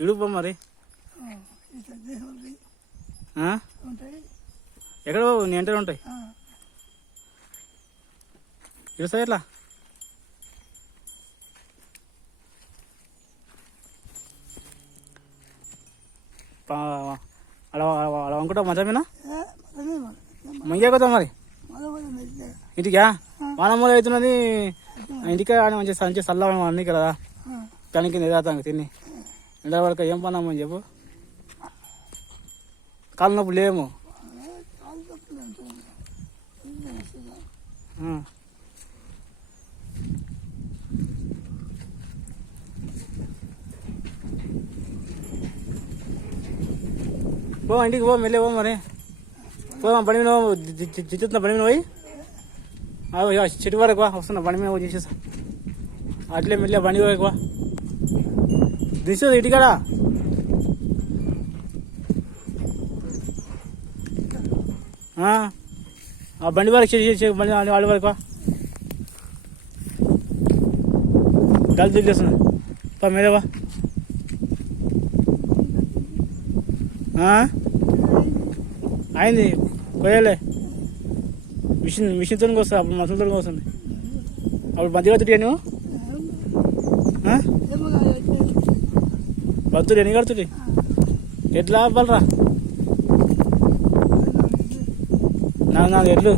ఇడుపో మరి ఎక్కడ బాబు నీ ఎంటర్ ఉంటాయి ఇడుస్తాయి ఎట్లా అలా అనుకుంటా మంచమేనా మంచిగా కొద్దాం మరి ఇంటికా వానమూల అవుతున్నది ఇంటికా మంచిగా మంచిగా చల్ల అన్నీ కదా దానికి ఎదాతాం తిని ఎండ పడక ఏం పన్నామని చెప్పు కాలు నొప్పులు లేము పో ఇంటికి పో మెల్లే పో మరి పో బండి మీద దిచ్చుతున్నా బండి మీద పోయి చెట్టు వరకు వస్తున్నా బండి మీద పోయి చేసేస్తా అట్లే మెల్లే బండి ఎక్కువ దిస్తుంది ఇటుకాడా ఆ బండి వరకు బండి వాళ్ళ వరకు గాలి దిల్లేస్తున్నా పా మీరేవా అయింది కొయ్యాలే మిషన్తో వస్తుంది అప్పుడు మనుషులతో వస్తుంది అప్పుడు మధ్య కడుతుంటే నువ్వు బతుడు ఎన్ని కడుతుంది ఎట్లా బలరా నాలుగు ఎడ్లు